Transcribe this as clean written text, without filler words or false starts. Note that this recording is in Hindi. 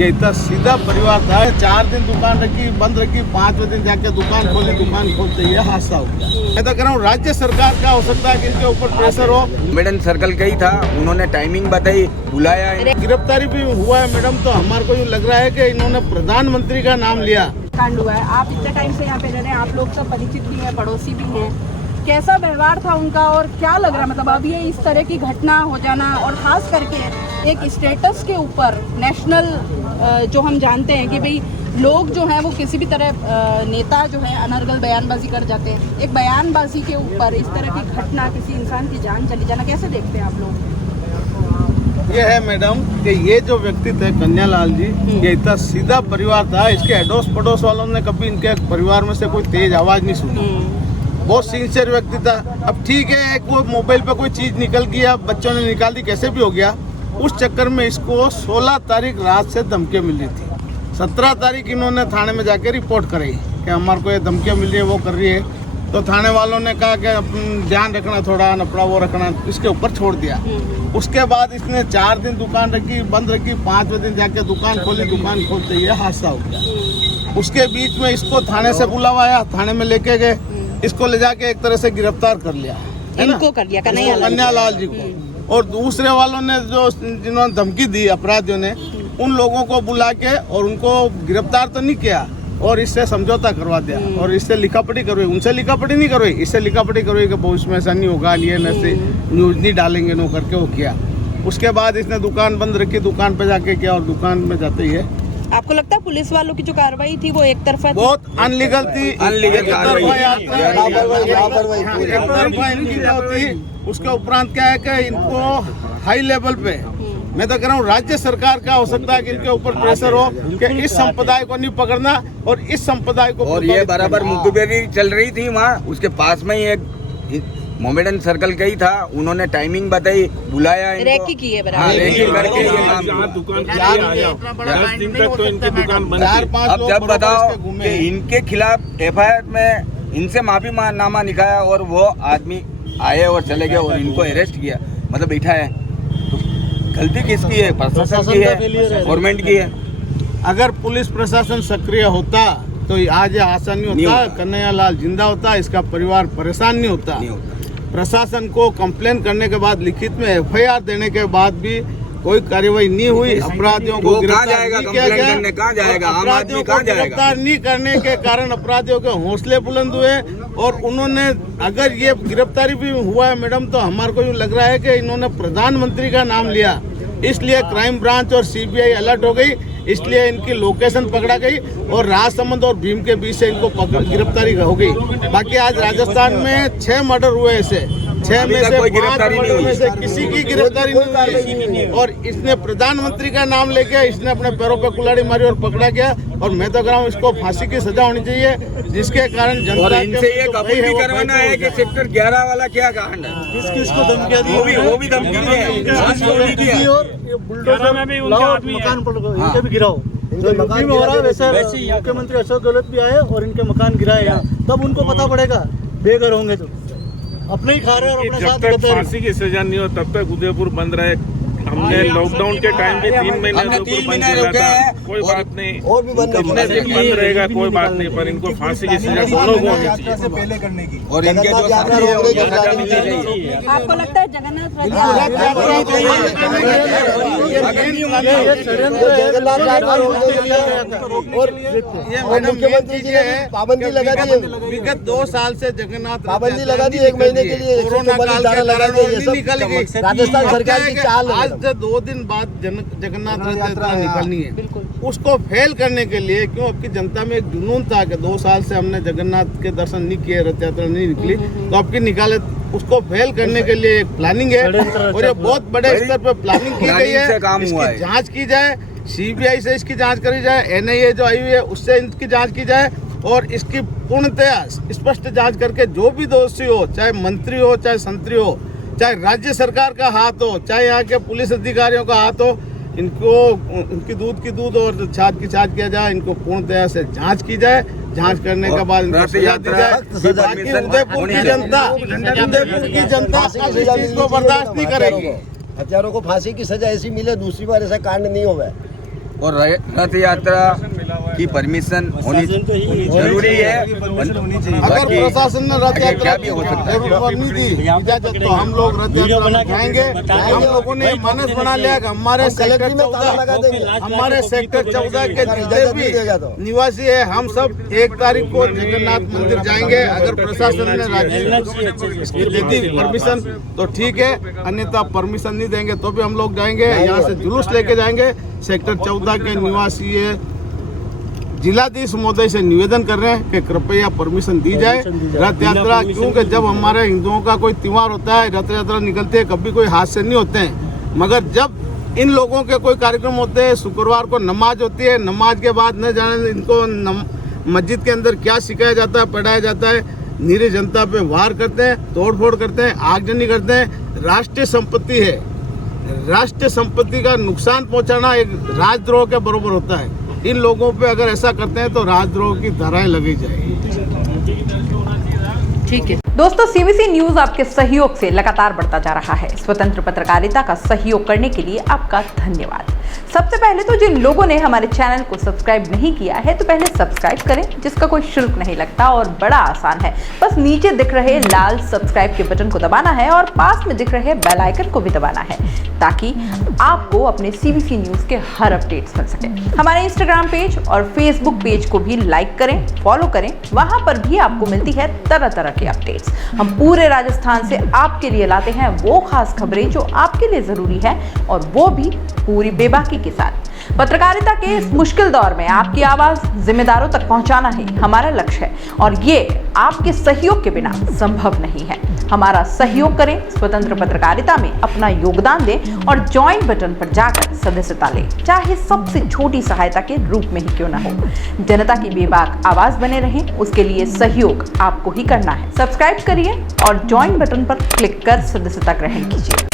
ये इतना सीधा परिवार था। 4 दिन दुकान रखी, बंद रखी, 5वें दिन जाके दुकान खोली, दुकान खोलते ही हादसा हो गया। मैं तो कह रहा हूँ राज्य सरकार का हो सकता है कि इनके ऊपर प्रेशर हो। मेडन सर्कल का ही था, उन्होंने टाइमिंग बताई, बुलाया, गिरफ्तारी भी हुआ है मैडम। तो हमारे को यूँ लग रहा है कि इन्होंने प्रधानमंत्री का नाम लिया। कांड हुआ है, आप इतने टाइम से यहाँ पे रह रहे हैं, आप लोग सब परिचित भी हैं, पड़ोसी भी हैं, कैसा व्यवहार था उनका और क्या लग रहा है मतलब अब ये इस तरह की घटना हो जाना और खास करके एक स्टेटस के ऊपर नेशनल जो हम जानते हैं कि भाई लोग जो हैं वो किसी भी तरह नेता जो है अनर्गल बयानबाजी कर जाते हैं, एक बयानबाजी के ऊपर इस तरह की घटना, किसी इंसान की जान चली जाना, कैसे देखते हैं आप लोग? ये है मैडम कि ये जो व्यक्ति थे कन्यालाल जी, ये इतना सीधा परिवार था। इसके अड़ोस पड़ोस वालों ने कभी इनके परिवार में से कोई तेज आवाज नहीं सुनी। बहुत सिंसियर व्यक्ति था। अब ठीक है, एक वो मोबाइल पे कोई चीज निकल गया, बच्चों ने निकाल दी, कैसे भी हो गया। उस चक्कर में इसको 16 तारीख रात से धमकियाँ मिल रही थी। 17 तारीख इन्होंने थाने में जाके रिपोर्ट कराई कि हमारे को ये धमकियाँ मिल रही है, वो कर रही है। तो थाने वालों ने कहा कि ध्यान रखना, थोड़ा नपड़ा वो रखना, इसके ऊपर छोड़ दिया। उसके बाद इसने 4 दिन दुकान रखी, बंद रखी, 5वें दिन जाके दुकान खोली, दुकान खोलते ही हादसा हो गया। उसके बीच में इसको थाने से बुलावाया, थाने में लेके गए, इसको ले जाके एक तरह से गिरफ्तार कर लिया, इनको कर लिया कन्यालाल जी को। और दूसरे वालों ने जो जिन्होंने धमकी दी, अपराधियों ने, उन लोगों को बुला के और उनको गिरफ्तार तो नहीं किया और इससे समझौता करवा दिया और इससे लिखापढ़ी करवाई। उनसे लिखापढ़ी नहीं करवाई, इससे लिखापढ़ी करवाई कि भविष्य में ऐसा नहीं होगा, ये नशे न्यूज नहीं डालेंगे, नो करके वो किया। उसके बाद इसने दुकान बंद रखी, दुकान पे जाके किया और दुकान में जाते ही है। आपको लगता है पुलिस वालों की जो कार्रवाई थी वो एक तरफा बहुत अनलीगल थी, उसके उपरांत क्या है कि इनको हाई लेवल पे, मैं तो कह रहा हूँ राज्य सरकार का हो सकता है कि इनके ऊपर प्रेशर हो कि इस संप्रदाय को नहीं पकड़ना और इस संप्रदाय को। और ये बराबर मुखबिरी चल रही थी वहाँ, उसके पास में ही एक मोमेडन सर्कल का ही था, उन्होंने टाइमिंग बताई, बुलाया, रेकी की है हाँ, रेकी करके ये काम। अब जब बताओ कि इनके खिलाफ FIR में इनसे माफी नामा लिखाया और वो आदमी आए और चले गए और इनको अरेस्ट किया, मतलब बिठाया, तो गलती किसकी है? प्रशासन की है, गवर्नमेंट की है। अगर पुलिस प्रशासन सक्रिय होता तो आज ये आसान नहीं होता, कन्हैयालाल जिंदा होता, इसका परिवार परेशान नहीं होता। प्रशासन को कंप्लेन करने के बाद, लिखित में FIR देने के बाद भी कोई कार्रवाई नहीं हुई, अपराधियों को गिरफ्तार नहीं किया गया। अपराधियों को गिरफ्तार नहीं करने के कारण अपराधियों के हौसले बुलंद हुए और उन्होंने, अगर ये गिरफ्तारी भी हुआ है मैडम, तो हमारे को यूँ लग रहा है कि इन्होंने प्रधानमंत्री का नाम लिया, इसलिए क्राइम ब्रांच और CBI अलर्ट हो गई, इसलिए इनकी लोकेशन पकड़ा गई और राजसमंद और भीम के बीच से इनको गिरफ्तारी हो गई। बाकी आज राजस्थान में 6 मर्डर हुए ऐसे, 6 में से 5 मर्डर में से किसी की गिरफ्तारी नहीं हुई और इसने प्रधानमंत्री का नाम लेके इसने अपने पैरों पे कुल्हाड़ी मारी और पकड़ा गया। और मैं तो कह रहा हूँ इसको फांसी की सजा होनी चाहिए, जिसके कारण जनता इनसे ये कबूल भी करवाना है कि सेक्टर 11 वाला क्या कांड है, किसको धमकियां दी, वो भी धमकी दी और बुलडोजर मकान पर इनके भी गिराओ, जो यूपी में हो रहा है वैसे मुख्यमंत्री अशोक गहलोत भी आए और इनके मकान गिराए यहाँ, तब उनको पता पड़ेगा बेघर होंगे तो अपने ही खा रहे और अपने साथ जब तक फांसी की सजा नहीं हो तब तक उदयपुर बंद रहे। हमने लॉकडाउन के टाइम भी 3 महीने बंद किया था, कोई बात नहीं, और भी बंद बंद रहेगा, कोई बात नहीं, पर इनको फांसी की सजा दोनों को होनी चाहिए पहले करने की। और इनके जो साथी है उनको सजा मिलनी चाहिए। आपको लगता है जगन्नाथ और मुख्यमंत्री जी ने पाबंदी लगा दी है, विगत 2 साल से जगन्नाथ पाबंदी लगा दी 1 महीने के लिए, कोरोना काल के कारण निकल गई। राजस्थान सरकार की चाल है। आज से 2 दिन बाद जगन्नाथ रथ यात्रा निकलनी है, उसको फेल करने के लिए, क्यों आपकी जनता में एक जुनून था कि 2 साल से हमने जगन्नाथ के दर्शन नहीं किए, रथ यात्रा नहीं निकली, तो आपकी निकाले, उसको फेल करने के लिए एक प्लानिंग है और ये बहुत बड़े स्तर पर प्लानिंग की गई है। इसकी जांच की जाए, CBI से इसकी जांच करी जाए, NIA जो आई हुई है उससे इनकी जांच की जाए और इसकी पूर्णतया स्पष्ट जांच करके जो भी दोषी हो, चाहे मंत्री हो, चाहे संतरी हो, चाहे राज्य सरकार का हाथ हो, चाहे यहाँ के पुलिस अधिकारियों का हाथ हो, इनको इनकी दूध की दूध और छाछ की छाछ किया जाए, इनको पूर्णतया से जांच की जाए, जांच करने के बाद इनको सजा दी जाए। बाकी उदयपुर की जनता इस चीज को बर्दाश्त नहीं करेगी। हत्यारों को फांसी की सजा ऐसी मिले, दूसरी बार ऐसा कांड नहीं होगा। और रथ यात्रा की परमिशन होनी जरूरी है। अगर प्रशासन ने रथ यात्रा की जरूरत दी इजाजत तो हम लोग रथ यात्रा में जाएंगे। हम लोगों ने मानस बना लिया कि हमारे सेक्टर 14 के जितने भी निवासी है हम सब 1 तारीख को जगन्नाथ मंदिर जाएंगे। अगर प्रशासन ने राज्य दे दी परमिशन तो ठीक है, अन्यथा परमिशन नहीं देंगे तो भी हम लोग जाएंगे। यहाँ से जुलूस लेके जाएंगे। सेक्टर 14 के निवासी है जिलाधीश महोदय से निवेदन कर रहे हैं कि कृपया परमिशन दी जाए रथ यात्रा, क्योंकि जब हमारे हिंदुओं का कोई त्योहार होता है, रथ यात्रा निकलती है, कभी कोई हादसे नहीं होते हैं। मगर जब इन लोगों के कोई कार्यक्रम होते हैं, शुक्रवार को नमाज होती है, नमाज के बाद न जाने इनको मस्जिद के अंदर क्या सिखाया जाता है, पढ़ाया जाता है, निरीह जनता पे वार करते हैं, तोड़फोड़ करते हैं, आगजनी करते हैं। राष्ट्रीय संपत्ति है, राष्ट्रीय संपत्ति का नुकसान पहुंचाना एक राजद्रोह के बराबर होता है। इन लोगों पे अगर ऐसा करते हैं तो राजद्रोह की धाराएं लगी जाएगी। ठीक है दोस्तों, सीबीसी न्यूज आपके सहयोग से लगातार बढ़ता जा रहा है। स्वतंत्र पत्रकारिता का सहयोग करने के लिए आपका धन्यवाद। सबसे पहले तो जिन लोगों ने हमारे चैनल को सब्सक्राइब नहीं किया है तो पहले सब्सक्राइब करें, जिसका कोई शुल्क नहीं लगता और बड़ा आसान है। बस नीचे दिख रहे लाल सब्सक्राइब के बटन को दबाना है और पास में दिख रहे बेल आइकन को भी दबाना है, ताकि आपको अपने सीबीसी न्यूज के हर अपडेट्स मिल सके। हमारे इंस्टाग्राम पेज और फेसबुक पेज को भी लाइक करें, फॉलो करें, वहां पर भी आपको मिलती है तरह तरह की अपडेट्स। हम पूरे राजस्थान से आपके लिए लाते हैं वो खास खबरें जो आपके लिए जरूरी है, और वो भी पूरी बेबाकी के साथ। पत्रकारिता के इस मुश्किल दौर में आपकी आवाज जिम्मेदारों तक पहुंचाना ही हमारा लक्ष्य है, और ये आपके सहयोग के बिना संभव नहीं है। हमारा सहयोग करें, स्वतंत्र पत्रकारिता में अपना योगदान दें और ज्वाइन बटन पर जाकर सदस्यता लें, चाहे सबसे छोटी सहायता के रूप में ही क्यों ना हो। जनता की बेबाक आवाज बने रहें, उसके लिए सहयोग आपको ही करना है। सब्सक्राइब करिए और ज्वाइन बटन पर क्लिक कर सदस्यता ग्रहण कीजिए।